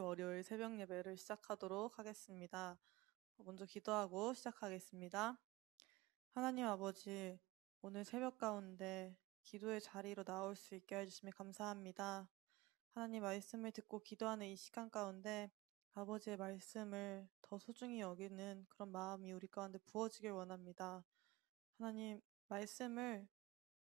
월요일 새벽 예배를 시작하도록 하겠습니다. 먼저 기도하고 시작하겠습니다. 하나님 아버지, 오늘 새벽 가운데 기도의 자리로 나올 수 있게 해주시면 감사합니다. 하나님 말씀을 듣고 기도하는 이 시간 가운데 아버지의 말씀을 더 소중히 여기는 그런 마음이 우리 가운데 부어지길 원합니다. 하나님 말씀을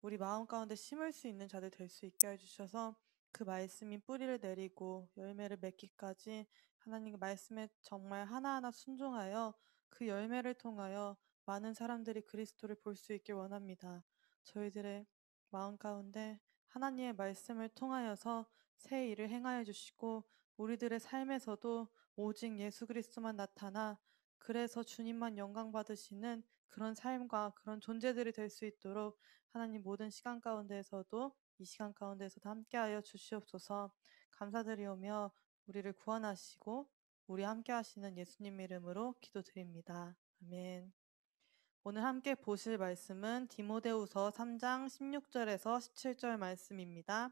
우리 마음 가운데 심을 수 있는 자들 될 수 있게 해주셔서 그 말씀이 뿌리를 내리고 열매를 맺기까지 하나님의 말씀에 정말 하나하나 순종하여 그 열매를 통하여 많은 사람들이 그리스도를 볼 수 있길 원합니다. 저희들의 마음 가운데 하나님의 말씀을 통하여서 새 일을 행하여 주시고 우리들의 삶에서도 오직 예수 그리스도만 나타나 그래서 주님만 영광 받으시는 그런 삶과 그런 존재들이 될 수 있도록 하나님 모든 시간 가운데에서도 이 시간 가운데에서도 함께하여 주시옵소서. 감사드리오며 우리를 구원하시고 우리 함께 하시는 예수님 이름으로 기도드립니다. 아멘. 오늘 함께 보실 말씀은 디모데후서 3장 16절에서 17절 말씀입니다.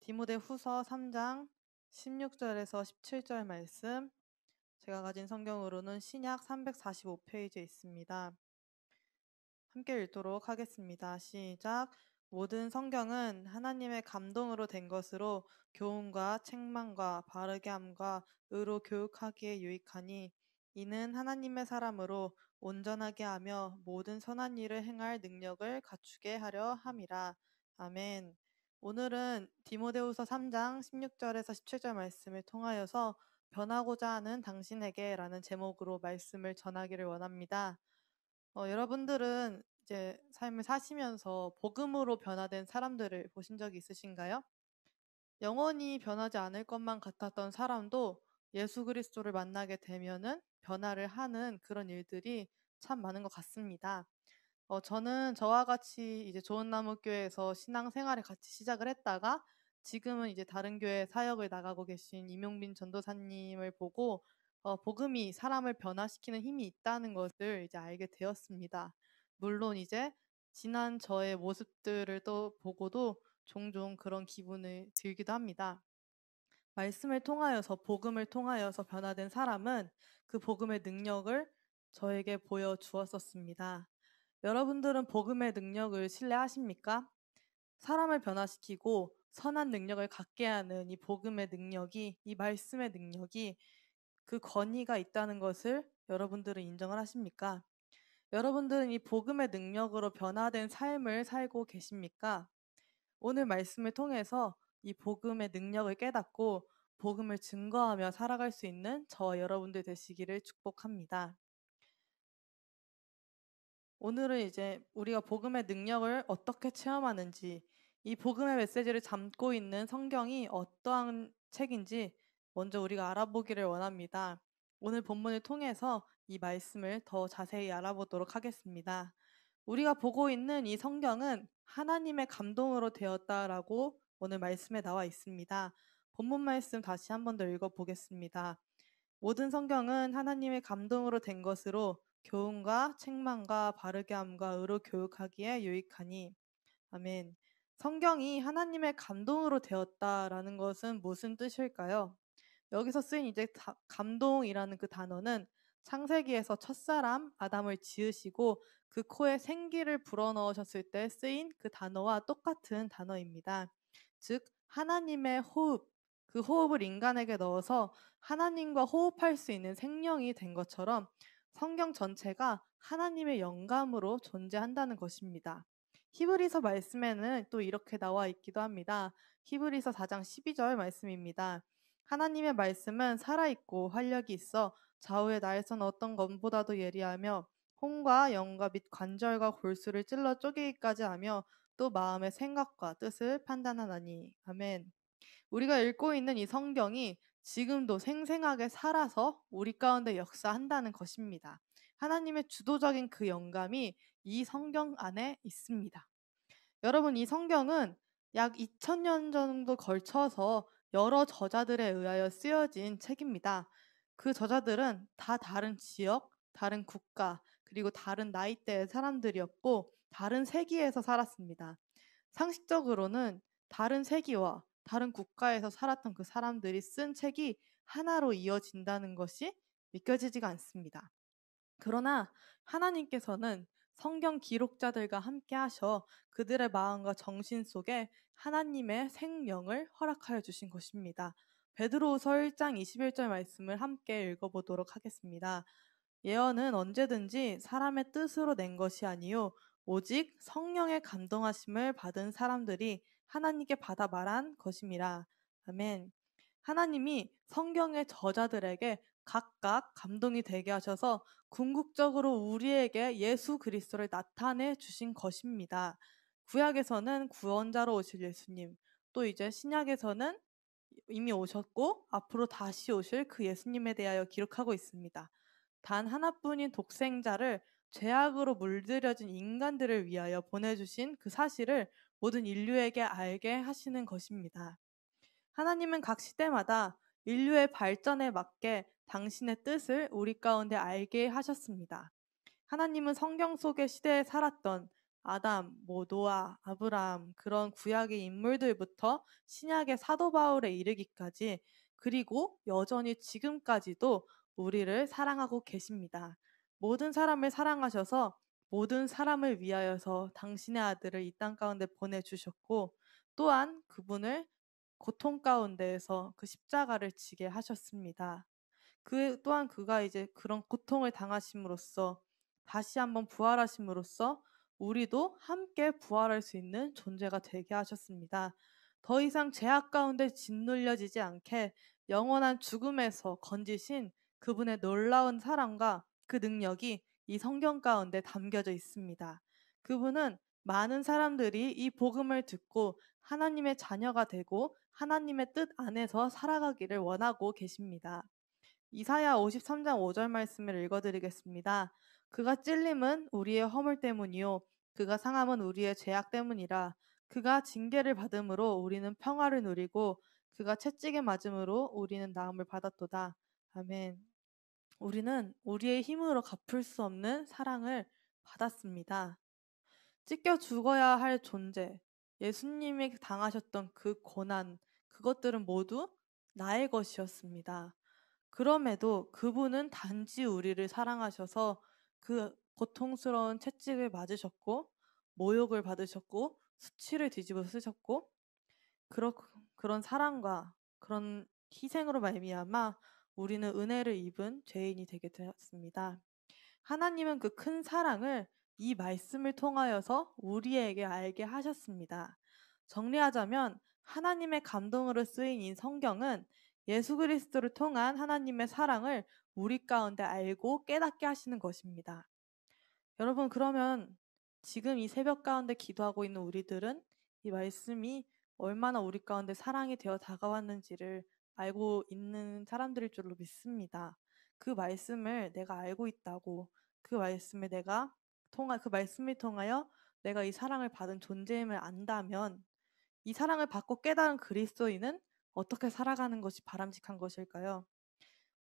디모데후서 3장 16절에서 17절 말씀, 제가 가진 성경으로는 신약 345페이지에 있습니다. 함께 읽도록 하겠습니다. 시작. 모든 성경은 하나님의 감동으로 된 것으로 교훈과 책망과 바르게 함과 의로 교육하기에 유익하니 이는 하나님의 사람으로 온전하게 하며 모든 선한 일을 행할 능력을 갖추게 하려 함이라. 아멘. 오늘은 디모데후서 3장 16절에서 17절 말씀을 통하여서 변하고자 하는 당신에게 라는 제목으로 말씀을 전하기를 원합니다. 여러분들은 이제 삶을 사시면서 복음으로 변화된 사람들을 보신 적이 있으신가요? 영원히 변하지 않을 것만 같았던 사람도 예수 그리스도를 만나게 되면은 변화를 하는 그런 일들이 참 많은 것 같습니다. 저는 저와 같이 이제 좋은나무교회에서 신앙생활을 같이 시작을 했다가 지금은 이제 다른 교회 사역을 나가고 계신 이명빈 전도사님을 보고 복음이 사람을 변화시키는 힘이 있다는 것을 이제 알게 되었습니다. 물론 이제 지난 저의 모습들을 또 보고도 종종 그런 기분을 들기도 합니다. 말씀을 통하여서 복음을 통하여서 변화된 사람은 그 복음의 능력을 저에게 보여주었었습니다. 여러분들은 복음의 능력을 신뢰하십니까? 사람을 변화시키고 선한 능력을 갖게 하는 이 복음의 능력이, 이 말씀의 능력이 그 권위가 있다는 것을 여러분들은 인정을 하십니까? 여러분들은 이 복음의 능력으로 변화된 삶을 살고 계십니까? 오늘 말씀을 통해서 이 복음의 능력을 깨닫고 복음을 증거하며 살아갈 수 있는 저와 여러분들 되시기를 축복합니다. 오늘은 이제 우리가 복음의 능력을 어떻게 체험하는지, 이 복음의 메시지를 담고 있는 성경이 어떠한 책인지 먼저 우리가 알아보기를 원합니다. 오늘 본문을 통해서 이 말씀을 더 자세히 알아보도록 하겠습니다. 우리가 보고 있는 이 성경은 하나님의 감동으로 되었다라고 오늘 말씀에 나와 있습니다. 본문 말씀 다시 한 번 더 읽어보겠습니다. 모든 성경은 하나님의 감동으로 된 것으로 교훈과 책망과 바르게 함과 의로 교육하기에 유익하니. 아멘. 성경이 하나님의 감동으로 되었다라는 것은 무슨 뜻일까요? 여기서 쓰인 이제 감동이라는 그 단어는 창세기에서 첫사람 아담을 지으시고 그 코에 생기를 불어넣으셨을 때 쓰인 그 단어와 똑같은 단어입니다. 즉 하나님의 호흡, 그 호흡을 인간에게 넣어서 하나님과 호흡할 수 있는 생명이 된 것처럼 성경 전체가 하나님의 영감으로 존재한다는 것입니다. 히브리서 말씀에는 또 이렇게 나와 있기도 합니다. 히브리서 4장 12절 말씀입니다. 하나님의 말씀은 살아있고 활력이 있어 좌우의 날선 어떤 검보다도 예리하며 혼과 영과 및 관절과 골수를 찔러 쪼개기까지 하며 또 마음의 생각과 뜻을 판단하나니. 아멘. 우리가 읽고 있는 이 성경이 지금도 생생하게 살아서 우리 가운데 역사한다는 것입니다. 하나님의 주도적인 그 영감이 이 성경 안에 있습니다. 여러분, 이 성경은 약 2000년 정도 걸쳐서 여러 저자들에 의하여 쓰여진 책입니다. 그 저자들은 다 다른 지역, 다른 국가, 그리고 다른 나이대의 사람들이었고 다른 세기에서 살았습니다. 상식적으로는 다른 세기와 다른 국가에서 살았던 그 사람들이 쓴 책이 하나로 이어진다는 것이 믿겨지지가 않습니다. 그러나 하나님께서는 성경 기록자들과 함께 하셔 그들의 마음과 정신 속에 하나님의 생명을 허락하여 주신 것입니다. 베드로후서 1장 21절 말씀을 함께 읽어보도록 하겠습니다. 예언은 언제든지 사람의 뜻으로 낸 것이 아니요 오직 성령의 감동하심을 받은 사람들이 하나님께 받아 말한 것임이라. 아멘. 하나님이 성경의 저자들에게 각각 감동이 되게 하셔서 궁극적으로 우리에게 예수 그리스도를 나타내 주신 것입니다. 구약에서는 구원자로 오실 예수님, 또 이제 신약에서는 이미 오셨고 앞으로 다시 오실 그 예수님에 대하여 기록하고 있습니다. 단 하나뿐인 독생자를 죄악으로 물들여진 인간들을 위하여 보내주신 그 사실을 모든 인류에게 알게 하시는 것입니다. 하나님은 각 시대마다 인류의 발전에 맞게 당신의 뜻을 우리 가운데 알게 하셨습니다. 하나님은 성경 속의 시대에 살았던 아담, 노아, 아브라함 그런 구약의 인물들부터 신약의 사도 바울에 이르기까지 그리고 여전히 지금까지도 우리를 사랑하고 계십니다. 모든 사람을 사랑하셔서 모든 사람을 위하여서 당신의 아들을 이 땅 가운데 보내주셨고 또한 그분을 고통 가운데에서 그 십자가를 지게 하셨습니다. 그 또한 그가 이제 그런 고통을 당하심으로써 다시 한번 부활하심으로써 우리도 함께 부활할 수 있는 존재가 되게 하셨습니다. 더 이상 죄악 가운데 짓눌려지지 않게 영원한 죽음에서 건지신 그분의 놀라운 사랑과 그 능력이 이 성경 가운데 담겨져 있습니다. 그분은 많은 사람들이 이 복음을 듣고 하나님의 자녀가 되고 하나님의 뜻 안에서 살아가기를 원하고 계십니다. 이사야 53장 5절 말씀을 읽어드리겠습니다. 그가 찔림은 우리의 허물 때문이요 그가 상함은 우리의 죄악 때문이라. 그가 징계를 받음으로 우리는 평화를 누리고 그가 채찍에 맞음으로 우리는 나음을 받았도다. 아멘. 우리는 우리의 힘으로 갚을 수 없는 사랑을 받았습니다. 찢겨 죽어야 할 존재, 예수님이 당하셨던 그 고난, 그것들은 모두 나의 것이었습니다. 그럼에도 그분은 단지 우리를 사랑하셔서 그 고통스러운 채찍을 맞으셨고, 모욕을 받으셨고, 수치를 뒤집어 쓰셨고, 그러, 그런 사랑과 그런 희생으로 말미암아 우리는 은혜를 입은 죄인이 되게 되었습니다. 하나님은 그 큰 사랑을 이 말씀을 통하여서 우리에게 알게 하셨습니다. 정리하자면 하나님의 감동으로 쓰인 이 성경은 예수 그리스도를 통한 하나님의 사랑을 우리 가운데 알고 깨닫게 하시는 것입니다. 여러분, 그러면 지금 이 새벽 가운데 기도하고 있는 우리들은 이 말씀이 얼마나 우리 가운데 사랑이 되어 다가왔는지를 알고 있는 사람들일 줄로 믿습니다. 그 말씀을 내가 알고 있다고, 그 말씀을 그 말씀을 통하여 내가 이 사랑을 받은 존재임을 안다면 이 사랑을 받고 깨달은 그리스도인은 어떻게 살아가는 것이 바람직한 것일까요?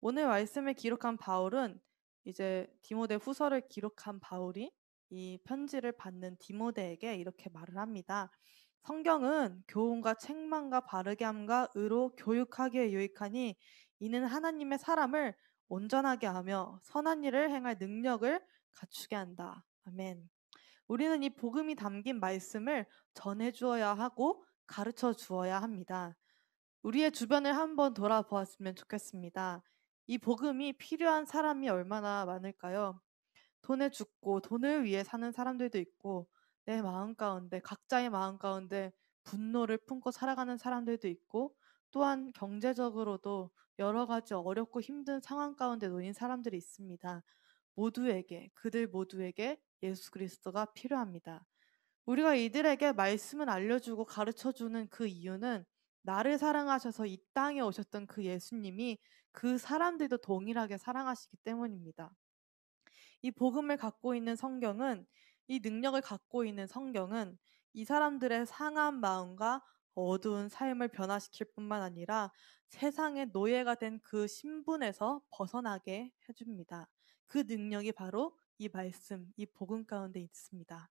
오늘 말씀을 기록한 바울은 이제 디모데 후서를 기록한 바울이 이 편지를 받는 디모데에게 이렇게 말을 합니다. 성경은 교훈과 책망과 바르게 함과 의로 교육하기에 유익하니 이는 하나님의 사람을 온전하게 하며 선한 일을 행할 능력을 갖추게 한다. 아멘. 우리는 이 복음이 담긴 말씀을 전해 주어야 하고 가르쳐 주어야 합니다. 우리의 주변을 한번 돌아보았으면 좋겠습니다. 이 복음이 필요한 사람이 얼마나 많을까요? 돈에 죽고 돈을 위해 사는 사람들도 있고 내 마음 가운데 각자의 마음 가운데 분노를 품고 살아가는 사람들도 있고 또한 경제적으로도 여러 가지 어렵고 힘든 상황 가운데 놓인 사람들이 있습니다. 그들 모두에게 예수 그리스도가 필요합니다. 우리가 이들에게 말씀을 알려주고 가르쳐주는 그 이유는 나를 사랑하셔서 이 땅에 오셨던 그 예수님이 그 사람들도 동일하게 사랑하시기 때문입니다. 이 복음을 갖고 있는 성경은, 이 능력을 갖고 있는 성경은 이 사람들의 상한 마음과 어두운 삶을 변화시킬 뿐만 아니라 세상의 노예가 된 그 신분에서 벗어나게 해줍니다. 그 능력이 바로 이 말씀, 이 복음 가운데 있습니다.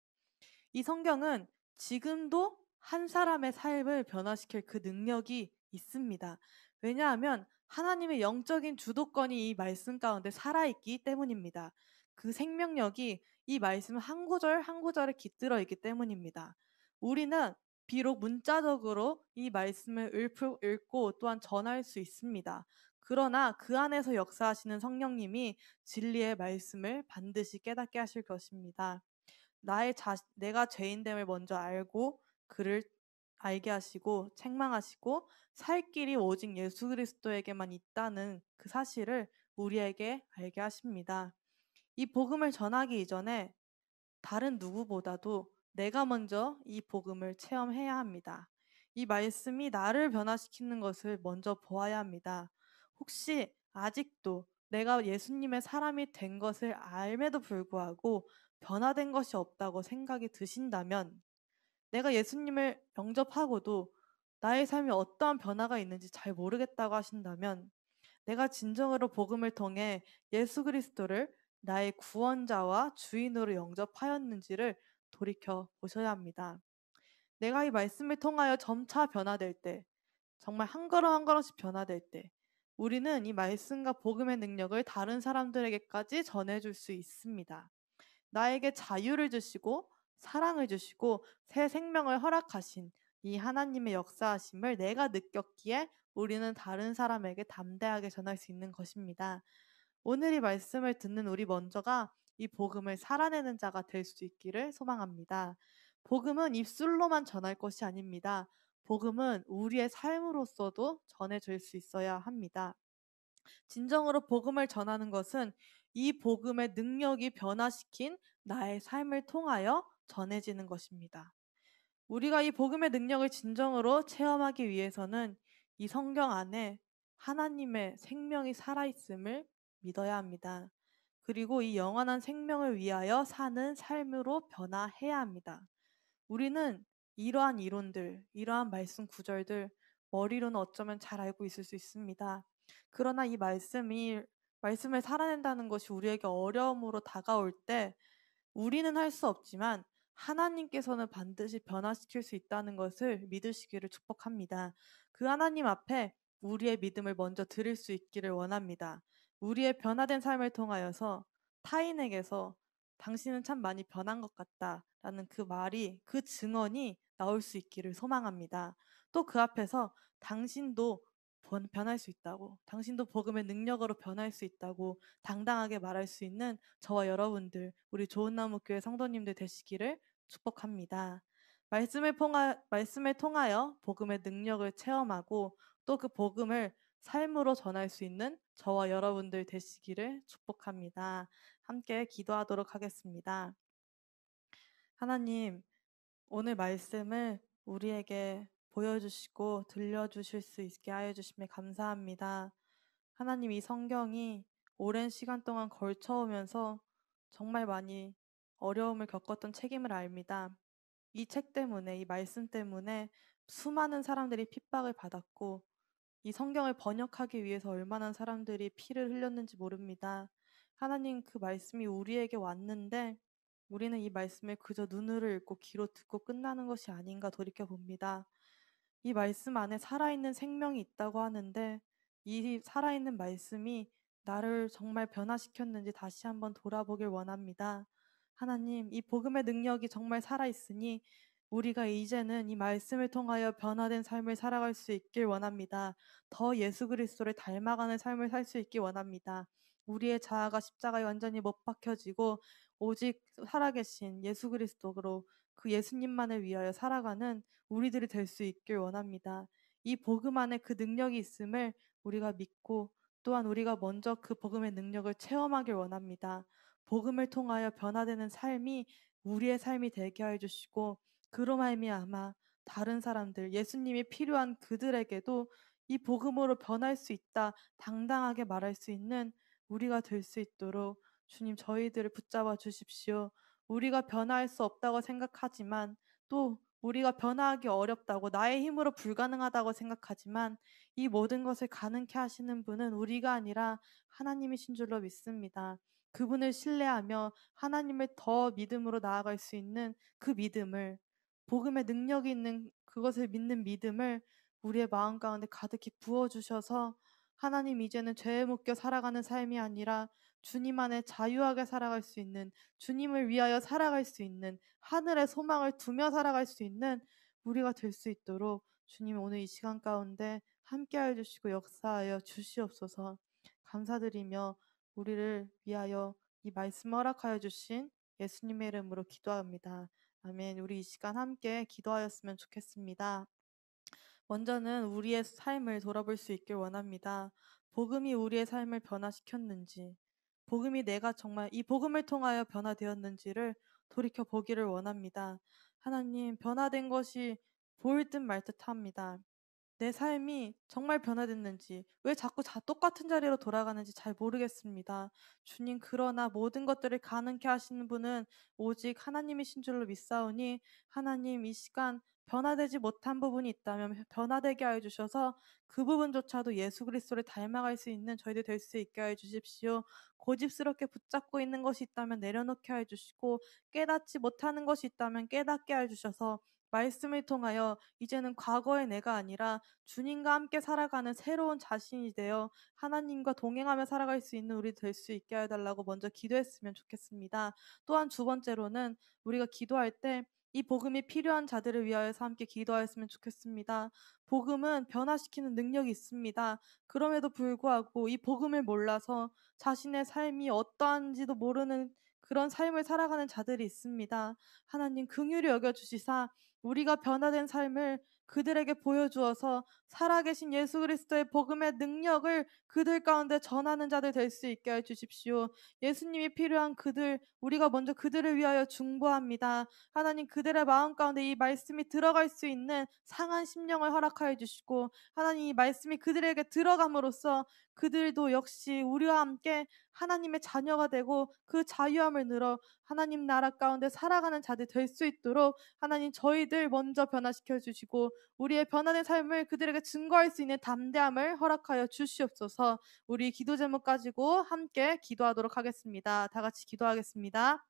이 성경은 지금도 한 사람의 삶을 변화시킬 그 능력이 있습니다. 왜냐하면 하나님의 영적인 주도권이 이 말씀 가운데 살아있기 때문입니다. 그 생명력이 이 말씀 한 구절 한 구절에 깃들어 있기 때문입니다. 우리는 비록 문자적으로 이 말씀을 읽고 또한 전할 수 있습니다. 그러나 그 안에서 역사하시는 성령님이 진리의 말씀을 반드시 깨닫게 하실 것입니다. 내가 죄인됨을 먼저 알고 그를 알게 하시고 책망하시고 살 길이 오직 예수 그리스도에게만 있다는 그 사실을 우리에게 알게 하십니다. 이 복음을 전하기 이전에 다른 누구보다도 내가 먼저 이 복음을 체험해야 합니다. 이 말씀이 나를 변화시키는 것을 먼저 보아야 합니다. 혹시 아직도 내가 예수님의 사람이 된 것을 알매도 불구하고 변화된 것이 없다고 생각이 드신다면, 내가 예수님을 영접하고도 나의 삶에 어떠한 변화가 있는지 잘 모르겠다고 하신다면, 내가 진정으로 복음을 통해 예수 그리스도를 나의 구원자와 주인으로 영접하였는지를 돌이켜 보셔야 합니다. 내가 이 말씀을 통하여 점차 변화될 때, 정말 한 걸음 한 걸음씩 변화될 때, 우리는 이 말씀과 복음의 능력을 다른 사람들에게까지 전해줄 수 있습니다. 나에게 자유를 주시고 사랑을 주시고 새 생명을 허락하신 이 하나님의 역사하심을 내가 느꼈기에 우리는 다른 사람에게 담대하게 전할 수 있는 것입니다. 오늘 이 말씀을 듣는 우리 먼저가 이 복음을 살아내는 자가 될 수 있기를 소망합니다. 복음은 입술로만 전할 것이 아닙니다. 복음은 우리의 삶으로서도 전해질 수 있어야 합니다. 진정으로 복음을 전하는 것은 이 복음의 능력이 변화시킨 나의 삶을 통하여 전해지는 것입니다. 우리가 이 복음의 능력을 진정으로 체험하기 위해서는 이 성경 안에 하나님의 생명이 살아있음을 믿어야 합니다. 그리고 이 영원한 생명을 위하여 사는 삶으로 변화해야 합니다. 우리는 이러한 이론들, 이러한 말씀 구절들, 머리로는 어쩌면 잘 알고 있을 수 있습니다. 그러나 이 말씀을 살아낸다는 것이 우리에게 어려움으로 다가올 때 우리는 할 수 없지만 하나님께서는 반드시 변화시킬 수 있다는 것을 믿으시기를 축복합니다. 그 하나님 앞에 우리의 믿음을 먼저 드릴 수 있기를 원합니다. 우리의 변화된 삶을 통하여서 타인에게서 당신은 참 많이 변한 것 같다 라는 그 말이, 그 증언이 나올 수 있기를 소망합니다. 또 그 앞에서 당신도 변할 수 있다고, 당신도 복음의 능력으로 변할 수 있다고 당당하게 말할 수 있는 저와 여러분들, 우리 좋은나무교회 성도님들 되시기를 축복합니다. 말씀을 통하여 복음의 능력을 체험하고 또 그 복음을 삶으로 전할 수 있는 저와 여러분들 되시기를 축복합니다. 함께 기도하도록 하겠습니다. 하나님, 오늘 말씀을 우리에게 보여주시고 들려주실 수 있게 하여 주심에 감사합니다. 하나님, 이 성경이 오랜 시간 동안 걸쳐오면서 정말 많이 어려움을 겪었던 책임을 압니다. 이 책 때문에, 이 말씀 때문에 수많은 사람들이 핍박을 받았고, 이 성경을 번역하기 위해서 얼마나 사람들이 피를 흘렸는지 모릅니다. 하나님, 그 말씀이 우리에게 왔는데 우리는 이 말씀을 그저 눈으로 읽고 귀로 듣고 끝나는 것이 아닌가 돌이켜 봅니다. 이 말씀 안에 살아있는 생명이 있다고 하는데 이 살아있는 말씀이 나를 정말 변화시켰는지 다시 한번 돌아보길 원합니다. 하나님, 이 복음의 능력이 정말 살아있으니 우리가 이제는 이 말씀을 통하여 변화된 삶을 살아갈 수 있길 원합니다. 더 예수 그리스도를 닮아가는 삶을 살 수 있길 원합니다. 우리의 자아가 십자가에 완전히 못 박혀지고 오직 살아계신 예수 그리스도로 그 예수님만을 위하여 살아가는 우리들이 될 수 있길 원합니다. 이 복음 안에 그 능력이 있음을 우리가 믿고 또한 우리가 먼저 그 복음의 능력을 체험하길 원합니다. 복음을 통하여 변화되는 삶이 우리의 삶이 되게 해 주시고 그로 말미암아 다른 사람들, 예수님이 필요한 그들에게도 이 복음으로 변할 수 있다 당당하게 말할 수 있는 우리가 될 수 있도록 주님, 저희들을 붙잡아 주십시오. 우리가 변화할 수 없다고 생각하지만 또 우리가 변화하기 어렵다고, 나의 힘으로 불가능하다고 생각하지만 이 모든 것을 가능케 하시는 분은 우리가 아니라 하나님이신 줄로 믿습니다. 그분을 신뢰하며 하나님을 더 믿음으로 나아갈 수 있는 그 믿음을 복음의 능력이 있는 그것을 믿는 믿음을 우리의 마음 가운데 가득히 부어주셔서 하나님, 이제는 죄에 묶여 살아가는 삶이 아니라 주님 안에 자유하게 살아갈 수 있는, 주님을 위하여 살아갈 수 있는, 하늘의 소망을 두며 살아갈 수 있는 우리가 될 수 있도록 주님 오늘 이 시간 가운데 함께하여 주시고 역사하여 주시옵소서. 감사드리며 우리를 위하여 이 말씀 허락하여 주신 예수님의 이름으로 기도합니다. 아멘. 우리 이 시간 함께 기도하였으면 좋겠습니다. 먼저는 우리의 삶을 돌아볼 수 있길 원합니다. 복음이 우리의 삶을 변화시켰는지, 복음이 내가 정말 이 복음을 통하여 변화되었는지를 돌이켜 보기를 원합니다. 하나님, 변화된 것이 보일 듯 말 듯합니다. 내 삶이 정말 변화됐는지, 왜 자꾸 똑같은 자리로 돌아가는지 잘 모르겠습니다. 주님, 그러나 모든 것들을 가능케 하시는 분은 오직 하나님이신 줄로 믿사오니, 하나님, 이 시간 변화되지 못한 부분이 있다면 변화되게 하여 주셔서 그 부분조차도 예수 그리스도를 닮아갈 수 있는 저희들 될 수 있게 하여 주십시오. 고집스럽게 붙잡고 있는 것이 있다면 내려놓게 하여 주시고, 깨닫지 못하는 것이 있다면 깨닫게 하여 주셔서 말씀을 통하여 이제는 과거의 내가 아니라 주님과 함께 살아가는 새로운 자신이 되어 하나님과 동행하며 살아갈 수 있는 우리 될 수 있게 해달라고 먼저 기도했으면 좋겠습니다. 또한 두 번째로는 우리가 기도할 때 이 복음이 필요한 자들을 위하여서 함께 기도하였으면 좋겠습니다. 복음은 변화시키는 능력이 있습니다. 그럼에도 불구하고 이 복음을 몰라서 자신의 삶이 어떠한지도 모르는 그런 삶을 살아가는 자들이 있습니다. 하나님, 긍휼히 여겨주시사 우리가 변화된 삶을 그들에게 보여주어서 살아계신 예수 그리스도의 복음의 능력을 그들 가운데 전하는 자들 될 수 있게 해 주십시오. 예수님이 필요한 그들, 우리가 먼저 그들을 위하여 중보합니다. 하나님, 그들의 마음 가운데 이 말씀이 들어갈 수 있는 상한 심령을 허락하여 주시고, 하나님, 이 말씀이 그들에게 들어감으로써 그들도 역시 우리와 함께 하나님의 자녀가 되고 그 자유함을 누려 하나님 나라 가운데 살아가는 자들 될 수 있도록 하나님, 저희들 먼저 변화시켜 주시고 우리의 변화된 삶을 그들에게 증거할 수 있는 담대함을 허락하여 주시옵소서. 우리 기도 제목 가지고 함께 기도하도록 하겠습니다. 다 같이 기도하겠습니다.